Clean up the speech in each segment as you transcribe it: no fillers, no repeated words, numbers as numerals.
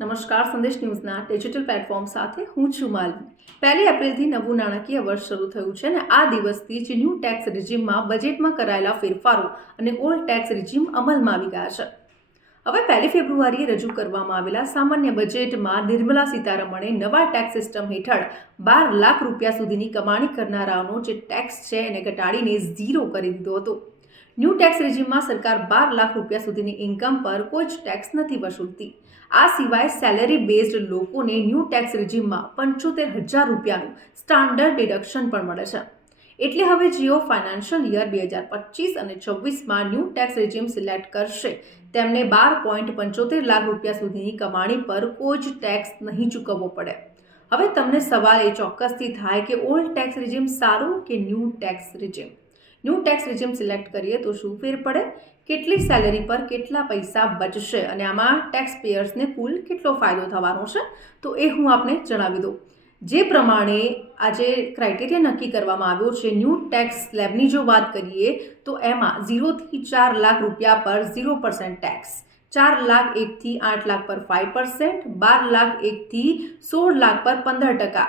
નમસ્કાર, સંદેશ ન્યૂઝના digital platform સાથે હું છું માલવી। 1 એપ્રિલથી નવું નાણાકીય વર્ષ શરૂ થયું છે અને આ દિવસથી જ ન્યૂ ટેક્સ રિજીમમાં બજેટમાં કરાયેલા ફેરફારો અને ઓલ્ડ ટેક્સ રિજીમ અમલમાં આવી ગયા છે। હવે 1 ફેબ્રુઆરીએ રજૂ કરવામાં આવેલા સામાન્ય બજેટમાં નિર્મલા સીતારમણે નવા ટેક્સ સિસ્ટમ હેઠળ 12 લાખ રૂપિયા સુધીની કમાણી કરનારાઓનો જે ટેક્સ છે એને ઘટાડીને 0 કરી દીધો હતો। ન્યૂ ટેક્સ રેજીમમાં સરકાર 12 લાખ રૂપિયા સુધીની ઇન્કમ પર કોઈ જ ટેક્સ નથી વસૂલતી। આ સિવાય સેલેરી બેઝડ લોકોને ન્યૂ ટેક્સ રેજીમમાં 75,000 રૂપિયાનું સ્ટાન્ડર્ડ ડિડક્શન પણ મળે છે। એટલે હવે જેઓ ફાઇનાન્શિયલ યર 2025 અને 26માં ન્યૂ ટેક્સ રેજીમ સિલેક્ટ કરશે તેમને 12.75 લાખ રૂપિયા સુધીની કમાણી પર કોઈ જ ટેક્સ નહીં ચૂકવવો પડે। હવે તમને સવાલ એ ચોક્કસથી થાય કે ઓલ્ડ ટેક્સ રેજીમ સારું કે new tax regime? New tax regime select કરીએ તો શું ફેર પડે? કેટલી સેલેરી પર કેટલા પૈસા બચશે અને આમાં ટેક્સ પેયર્સને કુલ કેટલો ફાયદો થવાનો છે? તો એ હું આપને જણાવી દઉં। જે પ્રમાણે આજે ક્રાઇટેરિયા નક્કી કરવામાં આવ્યો છે ન્યૂ ટેક્સ સ્લેબની જો વાત કરીએ તો એમાં 0થી 4 લાખ રૂપિયા પર 0% ટેક્સ, 4 લાખ 1થી 8 લાખ પર 5%, 12 લાખ 1થી 16 લાખ પર 15%,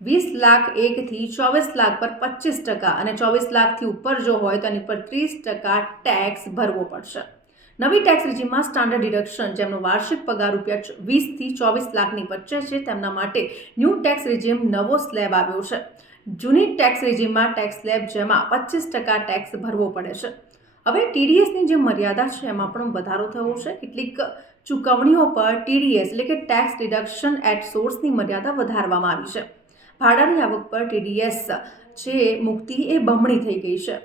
20 લાખ 1થી 24 લાખ પર 25% અને 24 લાખથી ઉપર જો હોય તો એની પર 30% ટેક્સ ભરવો પડશે। નવી ટેક્સ રેજીમમાં સ્ટાન્ડર્ડ ડિડક્શન જેમનો વાર્ષિક પગાર રૂપિયા 20થી 24 લાખની વચ્ચે છે તેમના માટે ન્યૂ ટેક્સ રેજીમ નવો સ્લેબ આવ્યો છે। જૂની ટેક્સ રેજીમમાં ટેક્સ સ્લેબ જેમાં 25% ટેક્સ ભરવો પડે છે। હવે ટીડીએસની જે મર્યાદા છે એમાં પણ વધારો થયો છે। કેટલીક ચૂકવણીઓ પર ટીડીએસ એટલે કે ટેક્સ ડિડક્શન એટ સોર્સની મર્યાદા વધારવામાં આવી છે। ભાડાની આવક પર ટીડીએસ છે મુક્તિ એ બમણી થઈ ગઈ છે।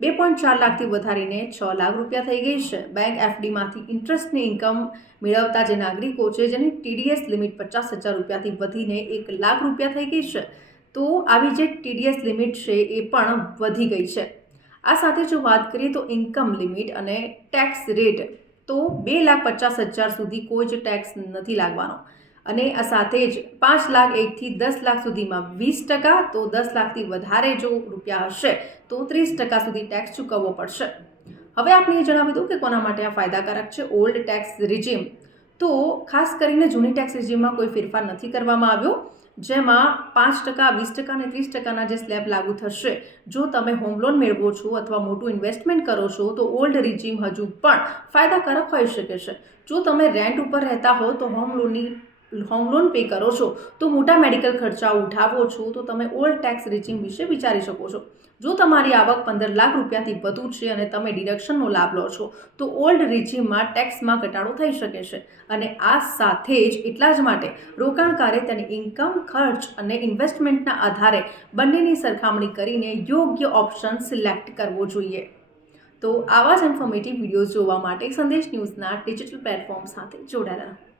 2.4 લાખથી વધારીને 6 લાખ રૂપિયા થઈ ગઈ છે। બેંક એફડીમાંથી ઇન્ટરેસ્ટની ઇન્કમ મેળવતા જે નાગરિકો છે જેની ટીડીએસ લિમિટ 50,000 રૂપિયાથી વધીને 1 લાખ રૂપિયા થઈ ગઈ છે તો આવી જે ટીડીએસ લિમિટ છે એ પણ વધી ગઈ છે। આ સાથે જો વાત કરીએ તો ઇન્કમ લિમિટ અને ટેક્સ રેટ તો 2,50,000 સુધી કોઈ જ ટેક્સ નથી લાગવાનો અને આ સાથે જ 5 લાખ 1થી 10 લાખ સુધીમાં 20%, તો 10 લાખથી વધારે જો રૂપિયા હશે તો 30% સુધી ટેક્સ ચૂકવવો પડશે। હવે આપણે એ જણાવી દઉં કે કોના માટે આ ફાયદાકારક છે ઓલ્ડ ટેક્સ રેજીમ। તો ખાસ કરીને જૂની ટેક્સ રેજીમમાં કોઈ ફેરફાર નથી કરવામાં આવ્યો, જેમાં 5%, 20% અને 30%ના જે સ્લેબ લાગુ થશે। જો તમે હોમ લોન મેળવો છો અથવા મોટું ઇન્વેસ્ટમેન્ટ કરો છો તો ઓલ્ડ રેજીમ હજુ પણ ફાયદાકારક હોઈ શકે છે। જો તમે રેન્ટ ઉપર રહેતા હો તો હોમ લોન પે કરો છો તો મોટા મેડિકલ ખર્ચાઓ ઉઠાવો છો તો તમે ઓલ્ડ ટેક્સ રેજીમ વિશે વિચારી શકો છો। જો તમારી આવક 15 લાખ રૂપિયાથી વધુ છે અને તમે ડિડક્શનનો લાભ લો છો તો ઓલ્ડ રેજીમમાં ટેક્સમાં ઘટાડો થઈ શકે છે અને આ સાથે જ એટલા જ માટે રોકાણકારે તેની ઇન્કમ, ખર્ચ અને ઇન્વેસ્ટમેન્ટના આધારે બંનેની સરખામણી કરીને યોગ્ય ઓપ્શન સિલેક્ટ કરવો જોઈએ। તો આવા જ ઇન્ફોર્મેટિવ વિડીયોઝ જોવા માટે સંદેશ ન્યૂઝના ડિજિટલ પ્લેટફોર્મ સાથે જોડાયેલા રહો।